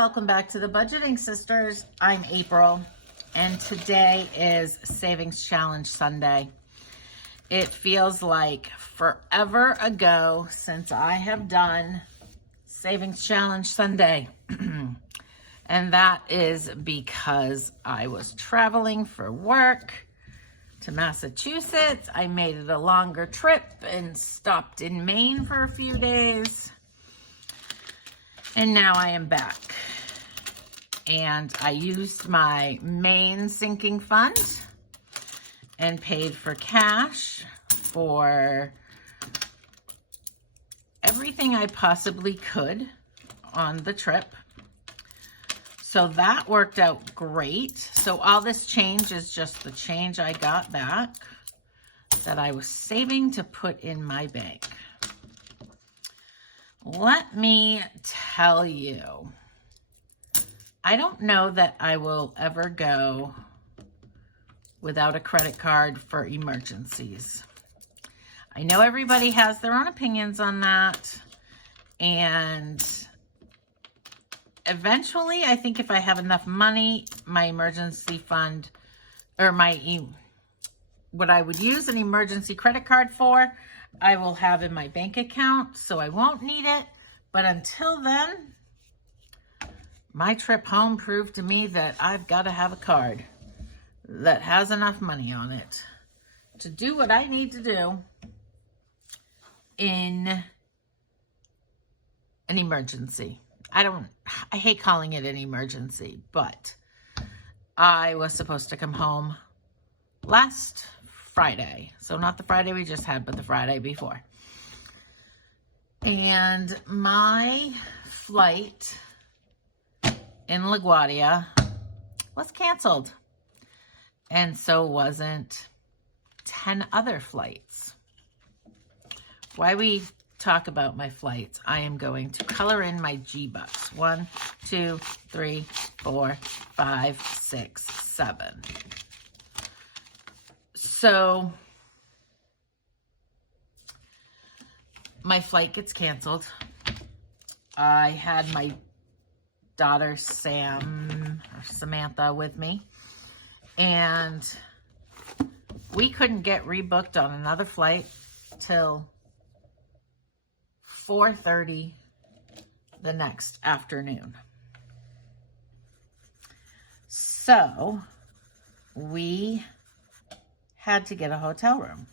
welcome back to the Budgeting Sisters. I'm April, and today is Savings Challenge Sunday. It feels like forever ago since I have done Savings Challenge Sunday. And that is because I was traveling for work to Massachusetts. I made it a longer trip and stopped in Maine for a few days. And now I am back. And I used my Maine sinking fund and paid for cash for everything I possibly could on the trip. So that worked out great. So all this change is just the change I got back that I was saving to put in my bank. Let me tell you, I don't know that I will ever go without a credit card for emergencies. I know everybody has their own opinions on that, and eventually, I think if I have enough money, my emergency fund, or what I would use an emergency credit card for, I will have in my bank account, so I won't need it. But until then, my trip home proved to me that I've got to have a card that has enough money on it to do what I need to do in an emergency. I hate calling it an emergency, but I was supposed to come home last Friday. So not the Friday we just had, but the Friday before. And my flight in LaGuardia was canceled. And so wasn't 10 other flights. Why we talk about my flights, I am going to color in my G-Bucks. 1, 2, 3, 4, 5, 6, 7. So my flight gets canceled. I had my daughter Samantha with me, and we couldn't get rebooked on another flight till 4:30 the next afternoon. So we had to get a hotel room.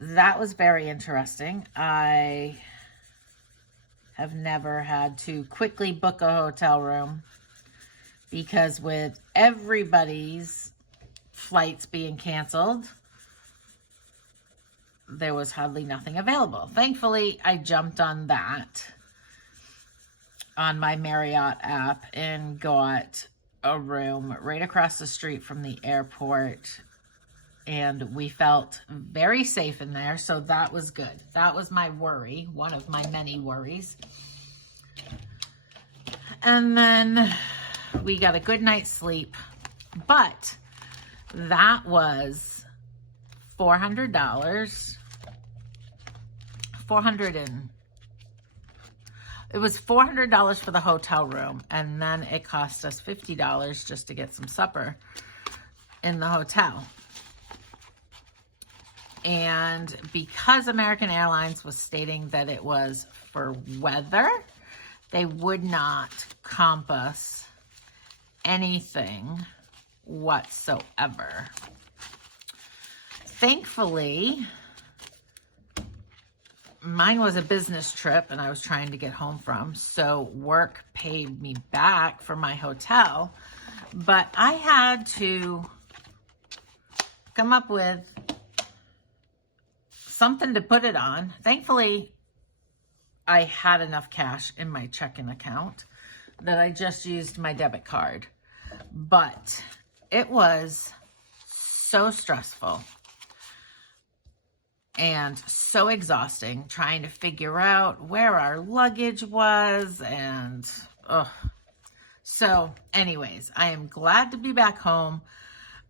That was very interesting. I have never had to quickly book a hotel room because with everybody's flights being canceled, there was hardly nothing available. Thankfully, I jumped on that on my Marriott app and got a room right across the street from the airport, and we felt very safe in there, so that was good. That was my worry, one of my many worries. And then we got a good night's sleep, but that was $400. It was $400 for the hotel room, and then it cost us $50 just to get some supper in the hotel. And because American Airlines was stating that it was for weather, they would not comp us anything whatsoever. Thankfully, mine was a business trip and I was trying to get home from, so work paid me back for my hotel, but I had to come up with something to put it on. Thankfully, I had enough cash in my checking account that I just used my debit card, but it was so stressful and so exhausting trying to figure out where our luggage was, and so anyways, I am glad to be back home.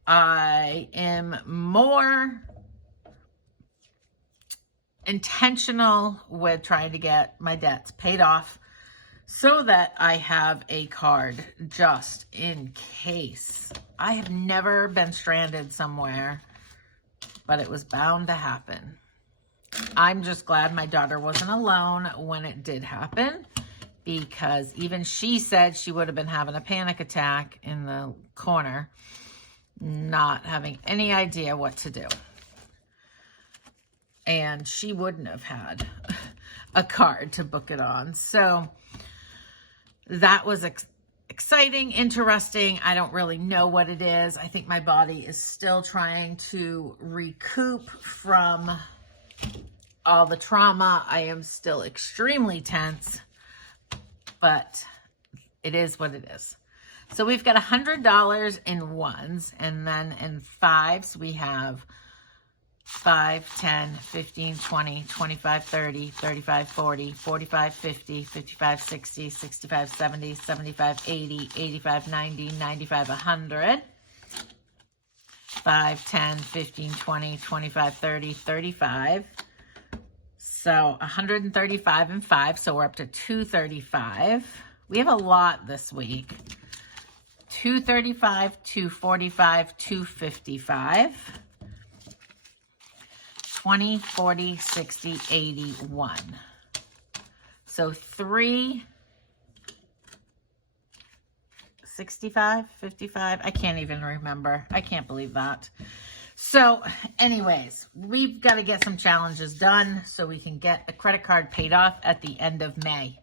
I am more intentional with trying to get my debts paid off so that I have a card just in case. I have never been stranded somewhere, but it was bound to happen. I'm just glad my daughter wasn't alone when it did happen, because even she said she would have been having a panic attack in the corner, not having any idea what to do. And she wouldn't have had a card to book it on. So that was exciting, interesting. I don't really know what it is. I think my body is still trying to recoup from all the trauma. I am still extremely tense, but it is what it is. So we've got $100 in ones, and then in fives we have 5, 10, 15, 20, 25, 30, 35, 40, 45, 50, 55, 60, 65, 70, 75, 80, 85, 90, 95, 100. 5, 10, 15, 20, 25, 30, 35. So 135 and 5, so we're up to 235. We have a lot this week. 235, 245, 255. 20, 40, 60, 80, 1. So 3, 65, 55. I can't even remember. I can't believe that. So anyways, we've got to get some challenges done so we can get the credit card paid off at the end of May.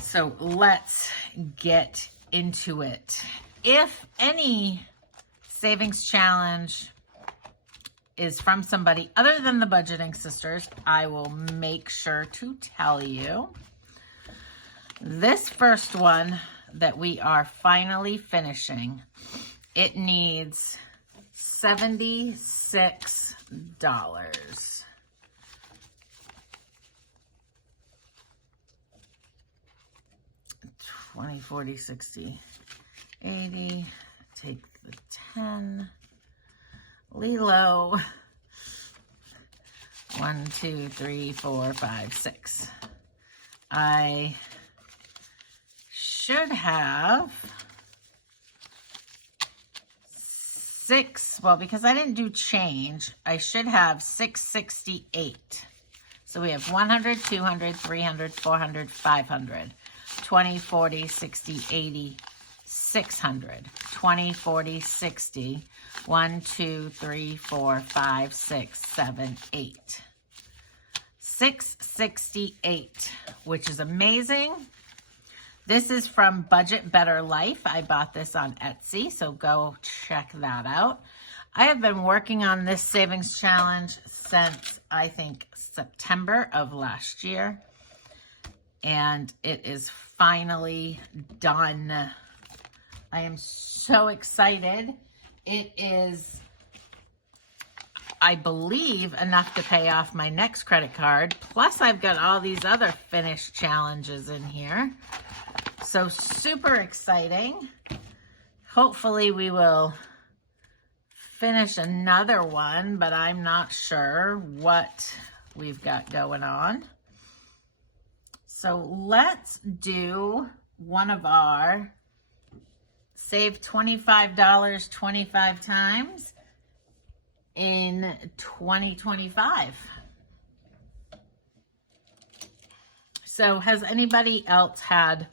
So let's get into it. If any savings challenge is from somebody other than the Budgeting Sisters, I will make sure to tell you. This first one that we are finally finishing, it needs $76. 20, 40, 60, 80. Take the 10. Lilo. 1, 2, 3, 4, 5, 6. I should have 6. Well, because I didn't do change, I should have 668. So we have 100, 200, 300, 400, 500. 20, 40, 60, 80, 600. 20, 40, 60. 1, 2, 3, 4, 5, 6, 7, 8. 668, which is amazing. This is from Budget Better Life. I bought this on Etsy, so go check that out. I have been working on this savings challenge since, I think, September of last year. And it is finally done. I am so excited. It is, I believe, enough to pay off my next credit card. Plus, I've got all these other finished challenges in here. So super exciting. Hopefully we will finish another one, but I'm not sure what we've got going on. So let's do one of our save $25 25 times in 2025. So has anybody else had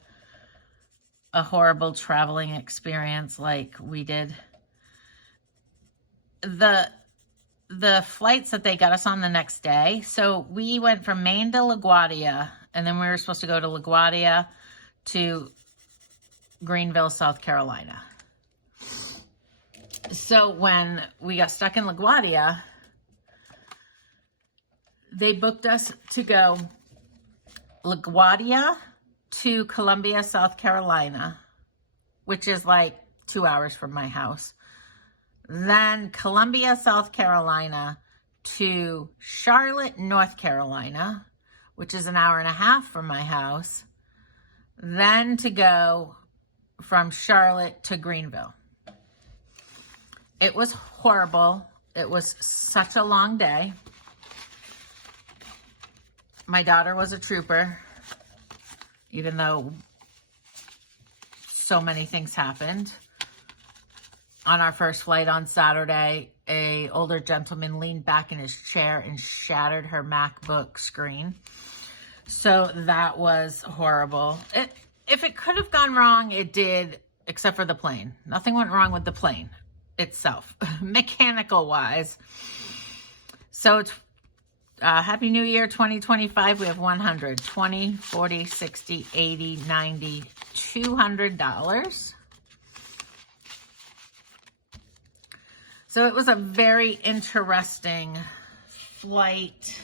a horrible traveling experience like we did? The flights that they got us on the next day. So we went from Maine to LaGuardia, and then we were supposed to go to LaGuardia to Greenville, South Carolina. So when we got stuck in LaGuardia, they booked us to go LaGuardia to Columbia, South Carolina, which is like 2 hours from my house. Then Columbia, South Carolina to Charlotte, North Carolina, which is an hour and a half from my house. Then to go from Charlotte to Greenville. It was horrible. It was such a long day. My daughter was a trooper, even though so many things happened. On our first flight on Saturday, an older gentleman leaned back in his chair and shattered her MacBook screen. So that was horrible. If it could have gone wrong, it did, except for the plane. Nothing went wrong with the plane itself, mechanical wise. So it's Happy New Year 2025. We have 100, 20, 40, 60, 80, 90, $200. So it was a very interesting flight.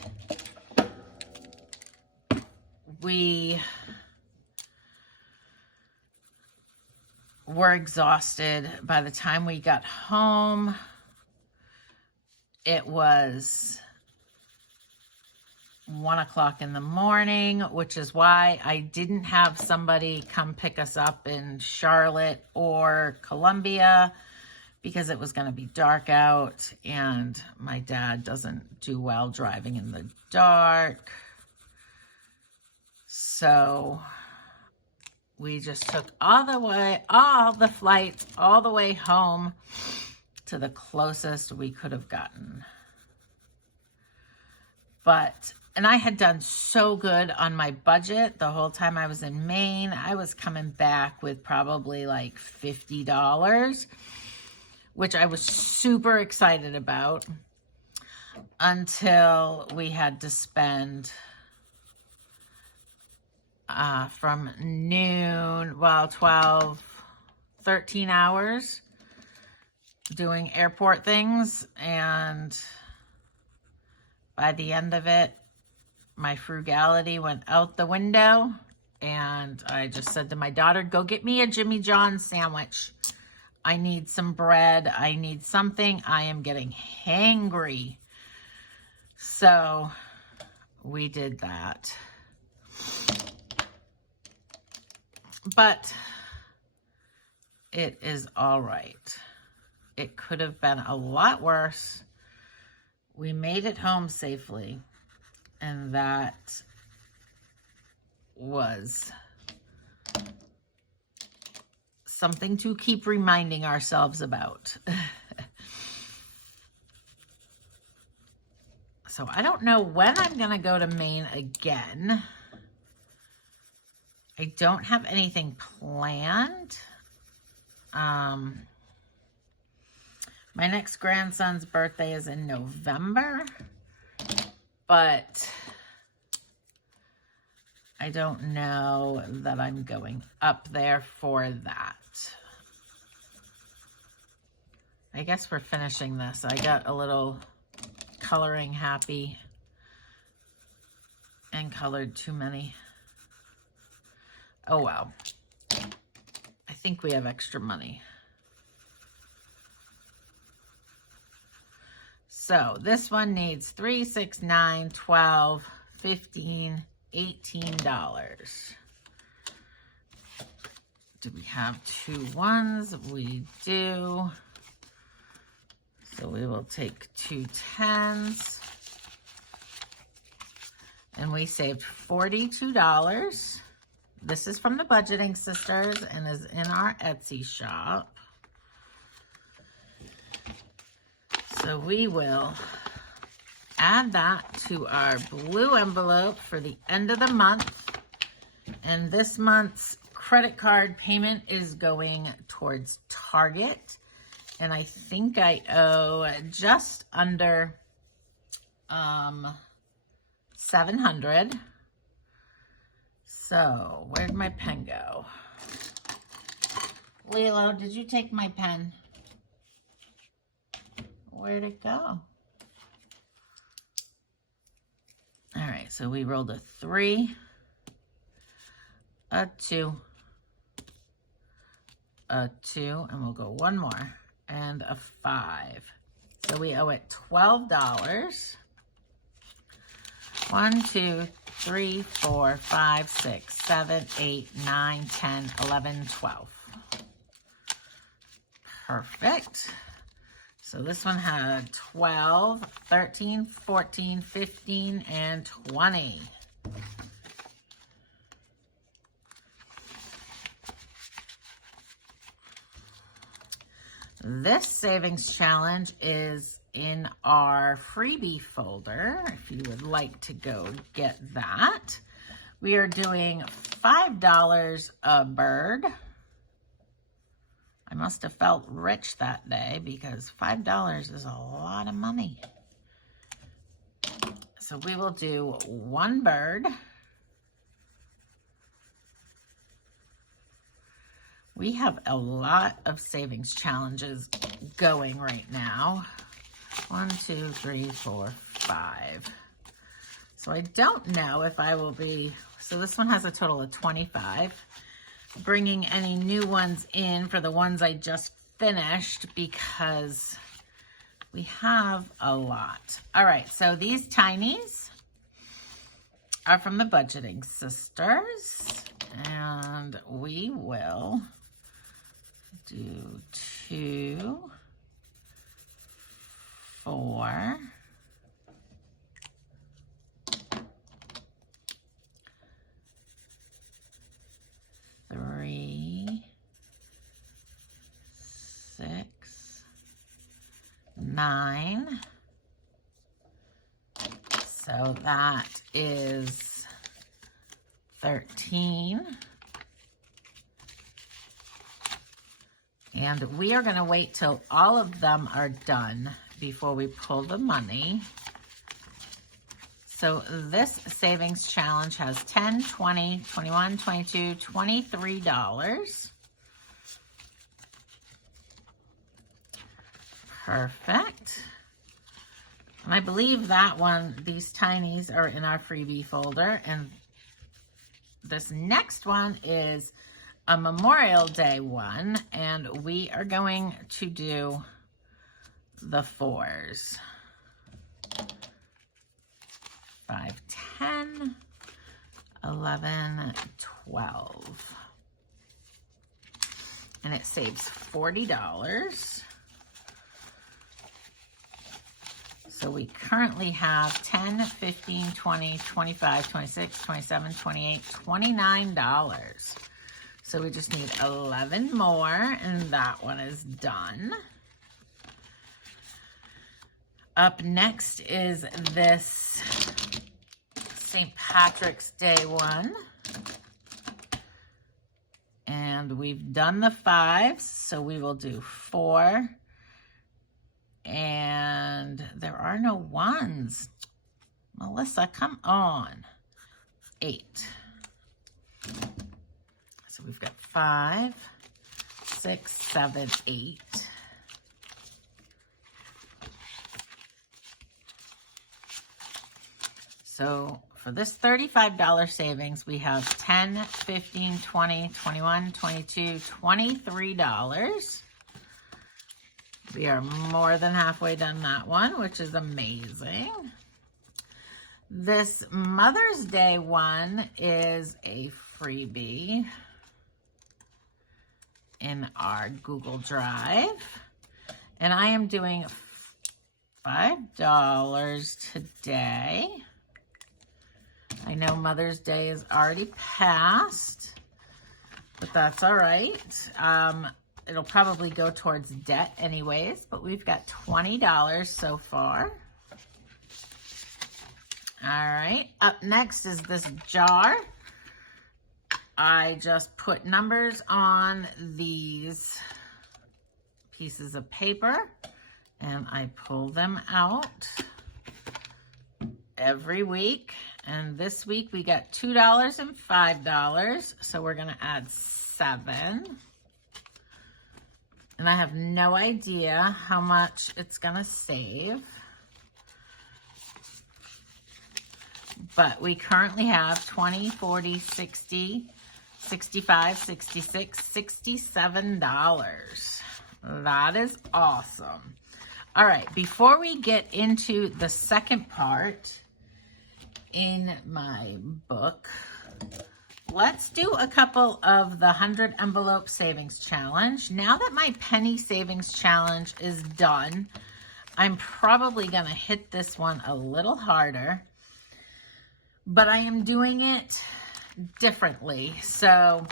We were exhausted. By the time we got home, it was 1 o'clock in the morning, which is why I didn't have somebody come pick us up in Charlotte or Columbia, because it was going to be dark out and my dad doesn't do well driving in the dark. So we just took all the flights all the way home to the closest we could have gotten. And I had done so good on my budget the whole time I was in Maine. I was coming back with probably like $50, which I was super excited about, until we had to spend from noon, 12, 13 hours doing airport things. And by the end of it, my frugality went out the window. And I just said to my daughter, go get me a Jimmy John's sandwich. I need some bread. I need something. I am getting hangry. So we did that. But it is all right. It could have been a lot worse. We made it home safely, and that was something to keep reminding ourselves about. So I don't know when I'm going to go to Maine again. I don't have anything planned. My next grandson's birthday is in November, but I don't know that I'm going up there for that. I guess we're finishing this. I got a little coloring happy and colored too many. Oh, wow. I think we have extra money. So this one needs $3, $6, $9, $12, $15, $18. Do we have 2 ones? We do. So we will take 2 10s. And we saved $42. This is from the Budgeting Sisters and is in our Etsy shop. So we will add that to our blue envelope for the end of the month. And this month's credit card payment is going towards Target. And I think I owe just under $700. So where'd my pen go? Lilo, did you take my pen? Where'd it go? All right, so we rolled a 3, a 2, a 2, and we'll go 1 more, and a 5. So we owe it $12. 1, 2, 3, 4, 5, 6, 7, 8, 9, 10, 11, 12. Perfect. So this one had 12, 13, 14, 15, and 20. This savings challenge is in our freebie folder, if you would like to go get that. We are doing $5 a bird. I must have felt rich that day because $5 is a lot of money. So we will do one bird. We have a lot of savings challenges going right now. 1, 2, 3, 4, 5. So I don't know if I will be, so this one has a total of 25. Bringing any new ones in for the ones I just finished because we have a lot. All right, so these tinies are from the Budgeting Sisters, and we will do 2, 4, 3, 6, 9. So that is 13. And we are going to wait till all of them are done before we pull the money. So this savings challenge has $10, $20, $21, $22, $23. Perfect. And I believe that one, these tinies are in our freebie folder. And this next one is a Memorial Day one, and we are going to do the 4s. 5, 10, 11, 12. And it saves $40. So we currently have 10, 15, 20, 25, 26, 27, 28, $29. So we just need 11 more, and that one is done. Up next is this St. Patrick's Day one. And we've done the 5s, so we will do 4. And there are no 1s. Melissa, come on. 8. So we've got 5, 6, 7, 8. So for this $35 savings, we have 10, 15, 20, 21, 22, $23. We are more than halfway done that one, which is amazing. This Mother's Day one is a freebie in our Google Drive. And I am doing $5 today. I know Mother's Day is already passed, but that's all right. It'll probably go towards debt anyways, but we've got $20 so far. All right, up next is this jar. I just put numbers on these pieces of paper and I pull them out every week. And this week we got $2 and $5, so we're gonna add 7. And I have no idea how much it's gonna save. But we currently have 20, 40, 60, 65, 66, $67. That is awesome. All right, before we get into the second part in my book, let's do a couple of the 100 envelope savings challenge. Now that my penny savings challenge is done, I'm probably gonna hit this one a little harder, but I am doing it differently. So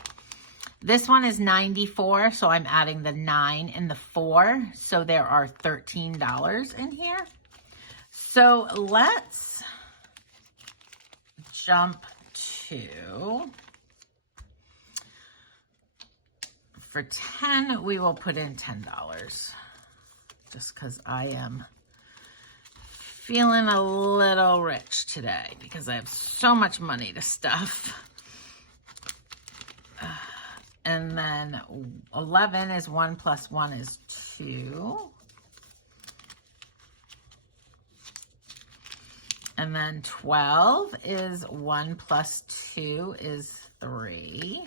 This one is $94, so I'm adding the 9 and the 4. So there are $13 in here. So let's jump to, for 10, we will put in $10. Just because I am feeling a little rich today because I have so much money to stuff. And then 11 is 1 plus 1 is 2. And then 12 is 1 plus 2 is 3.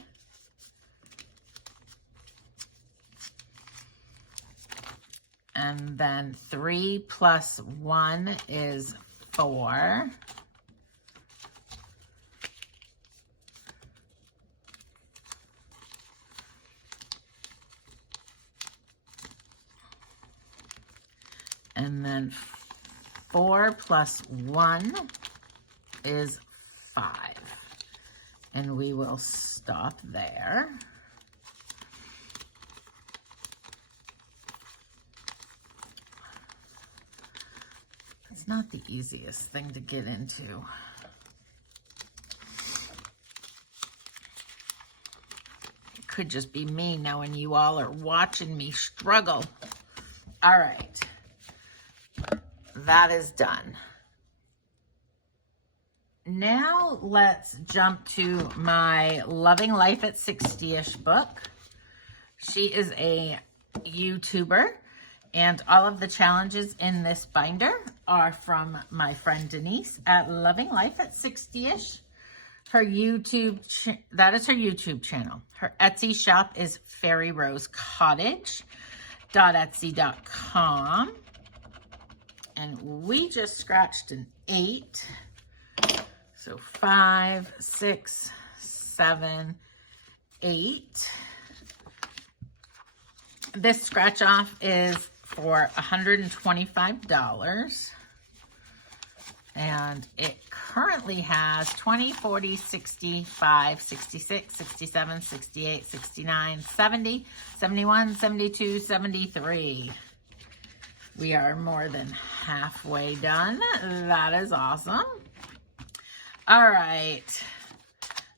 And then 3 plus 1 is 4. And then 4 plus 1 is 5. And we will stop there. It's not the easiest thing to get into. It could just be me knowing you all are watching me struggle. All right. That is done. Now let's jump to my Loving Life at 60-ish book. She is a YouTuber, and all of the challenges in this binder are from my friend Denise at Loving Life at 60-ish. Her YouTube, that is her YouTube channel. Her Etsy shop is fairyrosecottage.etsy.com. And we just scratched an 8. So 5, 6, 7, 8. This scratch off is for $125. And it currently has 20, 40, 65, 66, 67, 68, 69, 70, 71, 72, 73. We are more than halfway done. That is awesome. All right.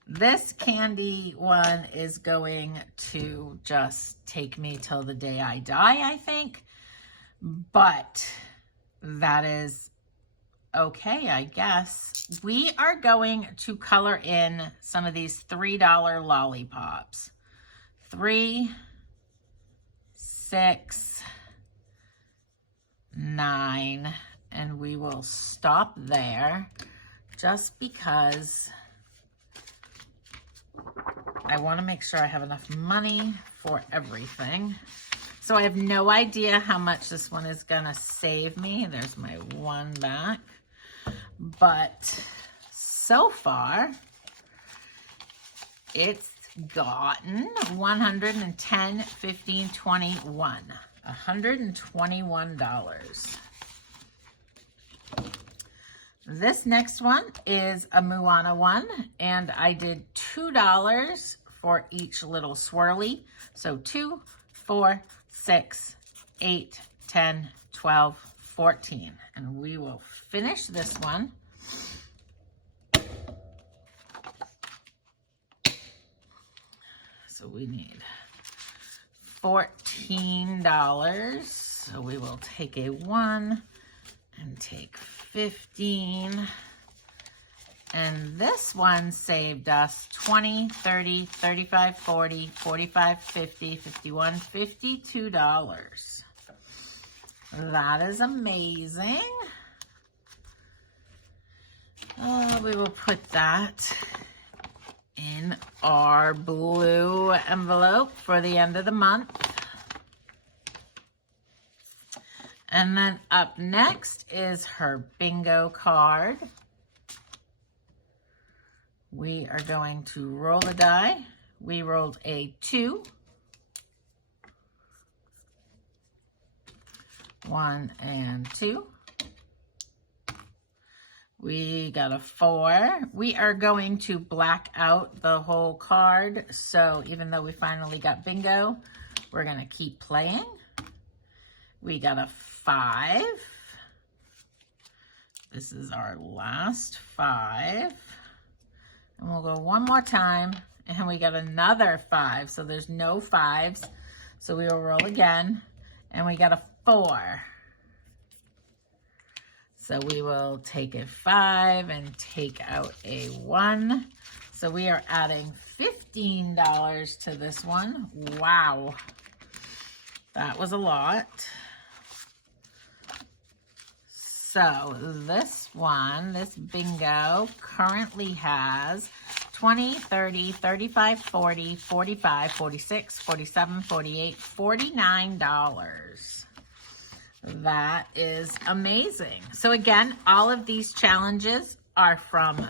This candy one is going to just take me till the day I die, I think. But that is okay, I guess. We are going to color in some of these $3 lollipops. 3, 6, 9, and we will stop there just because I want to make sure I have enough money for everything. So I have no idea how much this one is gonna save me. There's my one back. But so far, it's gotten 110, 15, 21. $121. This next one is a Moana one, and I did $2 for each little swirly. So 2, 4, 6, 8, 10, 12, 14. And we will finish this one. So we need $14. So we will take a 1 and take 15. And this one saved us 20, 30, 35, 40, 45, 50, 51, $52. That is amazing. We will put that in our blue envelope for the end of the month. And then up next is her bingo card. We are going to roll the die. We rolled a 2, 1 and 2. We got a 4. We are going to black out the whole card. So even though we finally got bingo, we're going to keep playing. We got a 5. This is our last 5. And we'll go one more time. And we got another 5. So there's no 5s. So we will roll again. And we got a 4. So we will take a 5 and take out a 1. So we are adding $15 to this one. Wow. That was a lot. So this one, this bingo currently has 20, 30, 35, 40, 45, 46, 47, 48, $49. That is amazing. So again, all of these challenges are from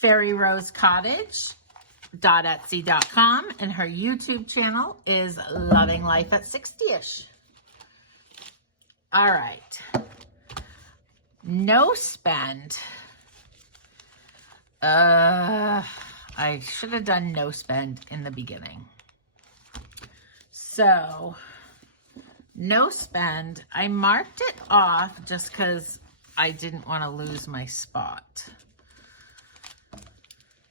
Fairy Rose Cottage.etsy.com, and her YouTube channel is Loving Life at 60ish. All right. No spend. I should have done no spend in the beginning. So no spend. I marked it off just because I didn't want to lose my spot.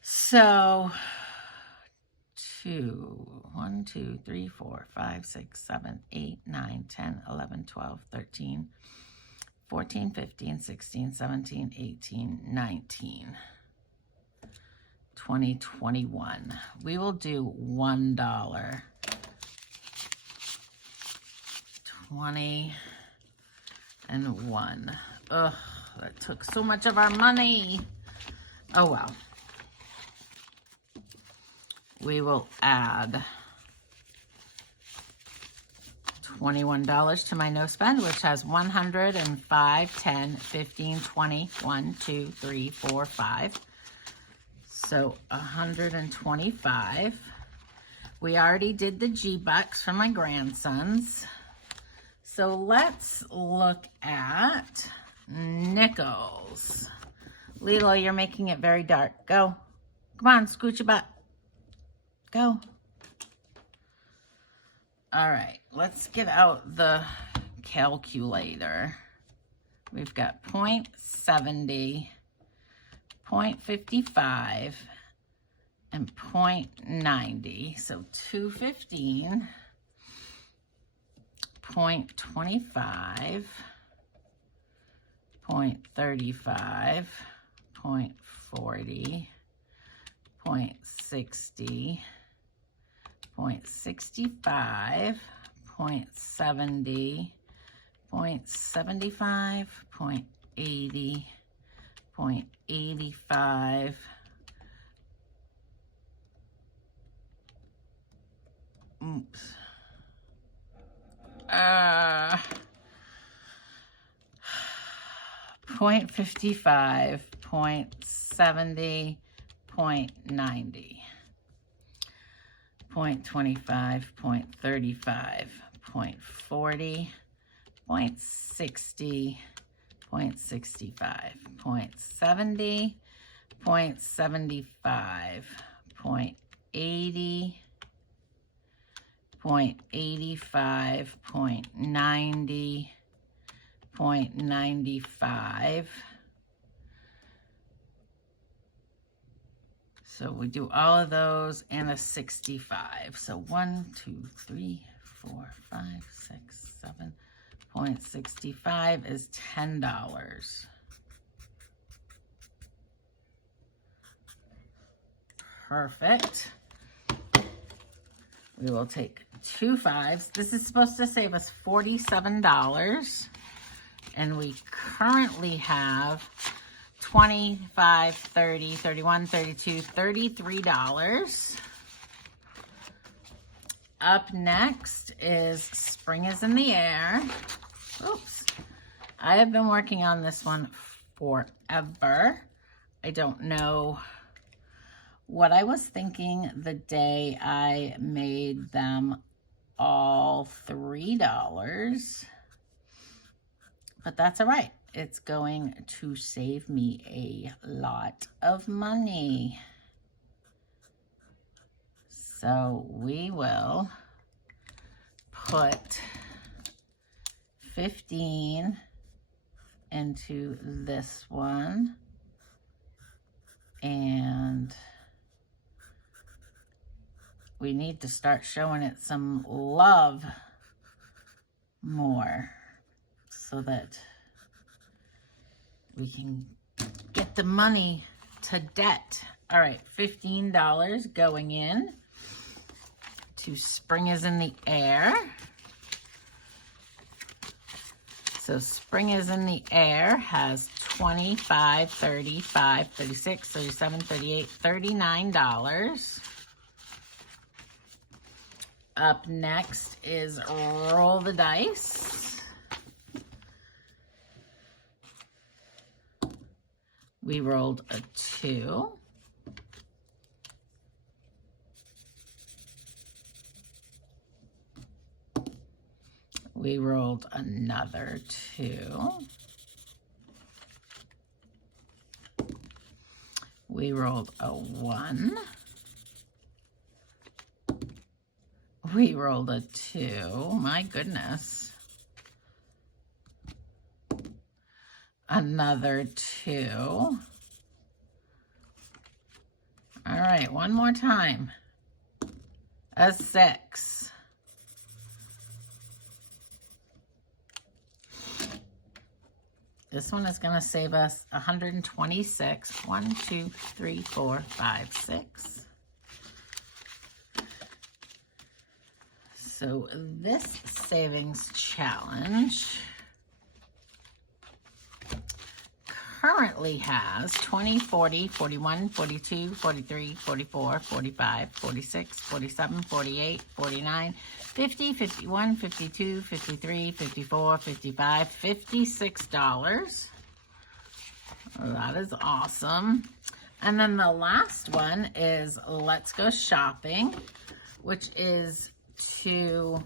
So 1, 2, 3, 4, 5, 6, 7, 8, 9, 10, 11, 12, 13, 14, 15, 16, 17, 18, 19, 20, 21. We will do $1. 20 and 1. Ugh, that took so much of our money. Oh well. We will add $21 to my no spend, which has 105, 10, 15, 20, 1, 2, 3, 4, 5. So 125. We already did the G-Bucks for my grandsons. So let's look at nickels. Lilo, you're making it very dark. Go. Come on, scoot your butt. Go. All right, let's get out the calculator. We've got 0.70, 0.55, and 0.90. So 215. 0.25, 0.35, 0.40, 0.60, 0.65, 0.70, 0.75, 0.80, 0.85, oops. 0.55, 0.70, 0.90, 0.25, 0.35, 0.40, 0.60, 0.65, 0.70, 0.75, 0.80, 0.85, 0.90, 0.95. So we do all of those and a 65. So 1, 2, 3, 4, 5, 6, 7. 0.65 is $10. Perfect. We will take 2 5s. This is supposed to save us $47. And we currently have 25, 30, 31, 32, $33. Up next is Spring is in the Air. Oops. I have been working on this one forever. I don't know what I was thinking the day I made them all $3. But that's all right. it's going to save me a lot of money. So we will put 15 into this one, and we need to start showing it some love more so that we can get the money to debt. All right, $15 going in to Spring is in the Air. So Spring is in the Air has $25, $35, $36, $37, $38, $39. Up next is Roll the Dice. We rolled a 2. We rolled another 2. We rolled a 1. We rolled a 2. My goodness. Another 2. All right, one more time. A 6. This one is going to save us 126. 1, 2, 3, 4, 5, 6. So this savings challenge currently has 20, 40, 41, 42, 43, 44, 45, 46, 47, 48, 49, 50, 51, 52, 53, 54, 55, $56. That is awesome. And then the last one is Let's Go Shopping, which is to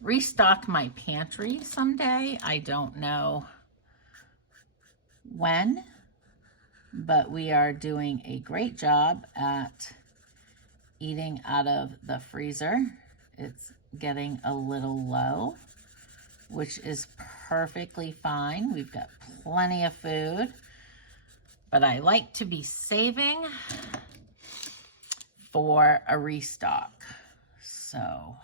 restock my pantry someday. I don't know when, but we are doing a great job at eating out of the freezer. It's getting a little low, which is perfectly fine. We've got plenty of food, but I like to be saving for a restock. So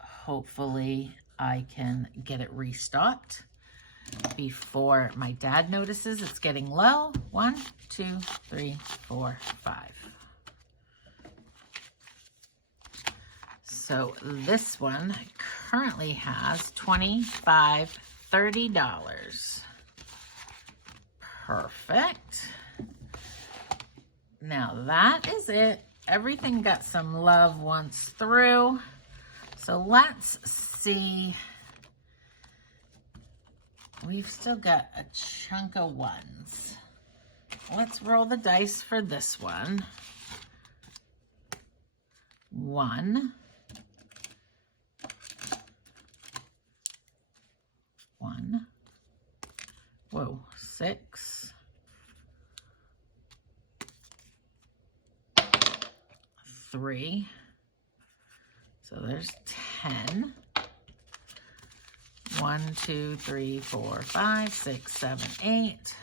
hopefully I can get it restocked before my dad notices it's getting low. 1, 2, 3, 4, 5. So this one currently has $25, $30. Perfect. Now that is it. Everything got some love once through. So let's see. We've still got a chunk of ones. Let's roll the dice for this one. 1. 1. Whoa, 6. 3. So there's 10. 1, 2, 3, 4, 5, 6, 7, 8,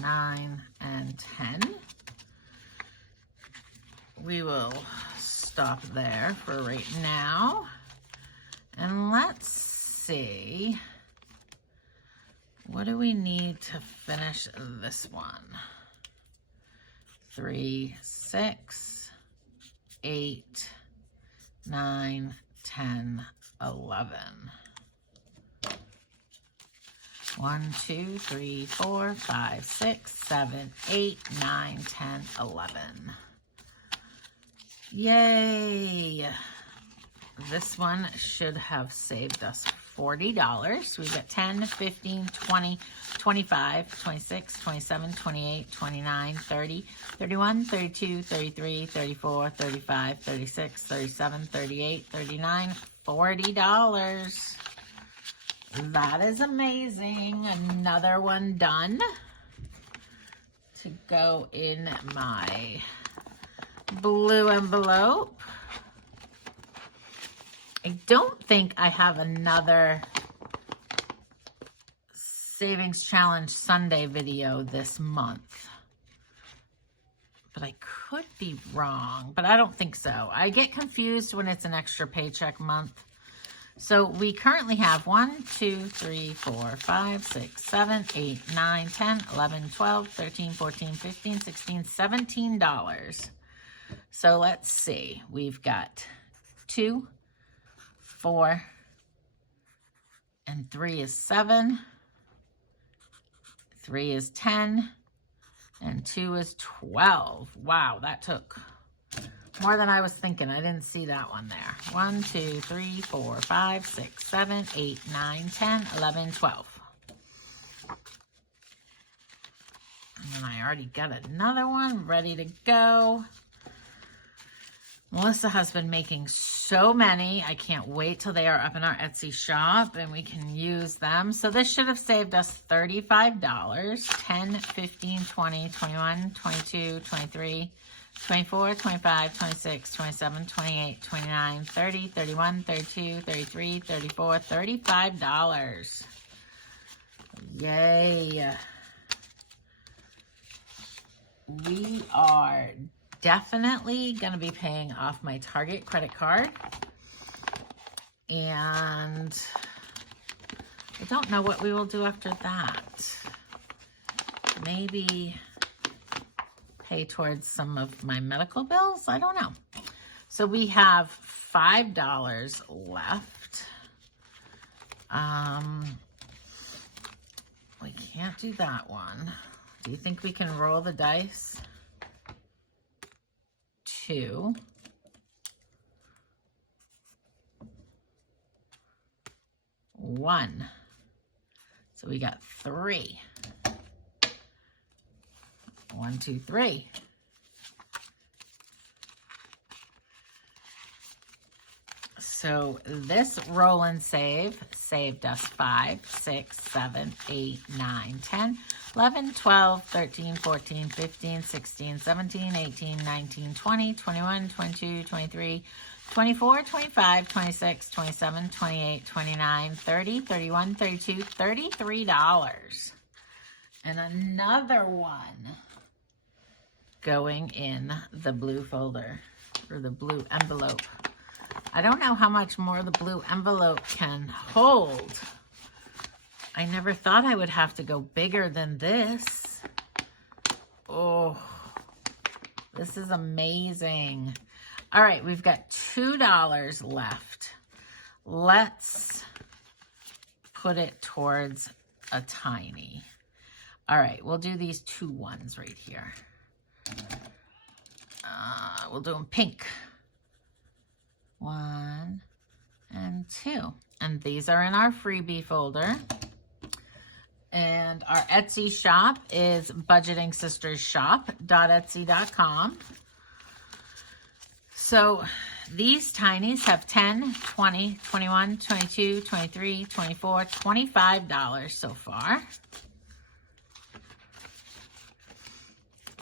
9, and 10. We will stop there for right now. And let's see. What do we need to finish this one? 3, 6, 8, 9, 10, 11. 1, 2, 3, 4, 5, 6, 7, 8, 9, 10, 11. Yay! This one should have saved us $40. We got 10, 15, 20, 25, 26, 27, 28, 29, 30, 31, 32, 33, 34, 35, 36, 37, 38, 39, $40. that is amazing. Another one done to go in my blue envelope. I don't think I have another Savings Challenge Sunday video this month, but I could be wrong, but I don't think so. I get confused when it's an extra paycheck month. So we currently have 1, 2, 3, 4, 5, 6, 7, 8, 9, 10, 11, 12, 13, 14, 15, 16, $17. So let's see. We've got 2, 4, and 3 is 7. 3 is 10, and 2 is 12. Wow, that took more than I was thinking. I didn't see that one there. 1, 2, 3, 4, 5, 6, 7, 8, 9, 10, 11, 12. And then I already got another one ready to go. Melissa has been making so many. I can't wait till they are up in our Etsy shop and we can use them. So this should have saved us $35. 10, 15, 20, 21, 22, 23, 24, 25, 26, 27, 28, 29, 30, 31, 32, 33, 34, $35. Yay. We are definitely going to be paying off my Target credit card. And I don't know what we will do after that. Maybe pay towards some of my medical bills. I don't know. So we have $5 left. We can't do that one. Do you think we can roll the dice? 2. 1. So we got 3. 1, 2, 3. So this roll and save saved us 5, 6, 7, 8, 9, 10, 11, 12, 13, 14, 15, 16, 17, 18, 19, 20, 21, 22, 23, 24, 25, 26, 27, 28, 29, 30, 31, 32, $33. And another one going in the blue folder or the blue envelope. I don't know how much more the blue envelope can hold. I never thought I would have to go bigger than this. Oh, this is amazing. All right, we've got $2 left. Let's put it towards a tiny. All right, we'll do these 2 ones right here. We'll do them pink. 1 and 2. And these are in our freebie folder. And our Etsy shop is budgetingsistersshop.etsy.com. So these tinies have 10, 20, 21, 22, 23, 24, $25 so far.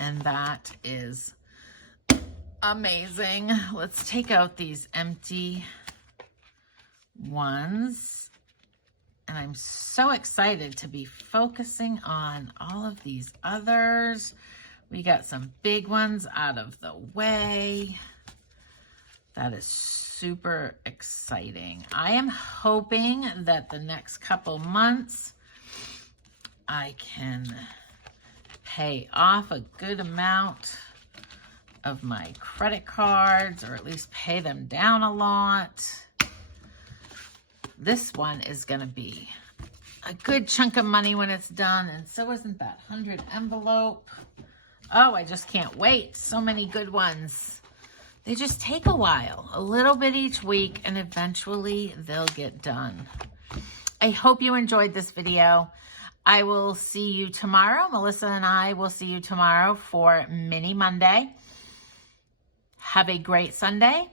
And that is amazing. Let's take out these empty ones. And I'm so excited to be focusing on all of these others. We got some big ones out of the way. That is super exciting. I am hoping that the next couple months I can pay off a good amount of my credit cards, or at least pay them down a lot. This one is going to be a good chunk of money when it's done, and so isn't that 100 envelope. Oh, I just can't wait. So many good ones. They just take a while, a little bit each week, and eventually they'll get done. I hope you enjoyed this video. I will see you tomorrow. Melissa and I will see you tomorrow for Mini Monday. Have a great Sunday.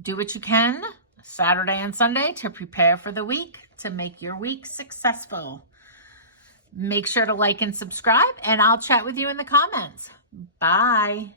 Do what you can. Saturday and Sunday to prepare for the week, to make your week successful. Make sure to like and subscribe, and I'll chat with you in the comments. Bye.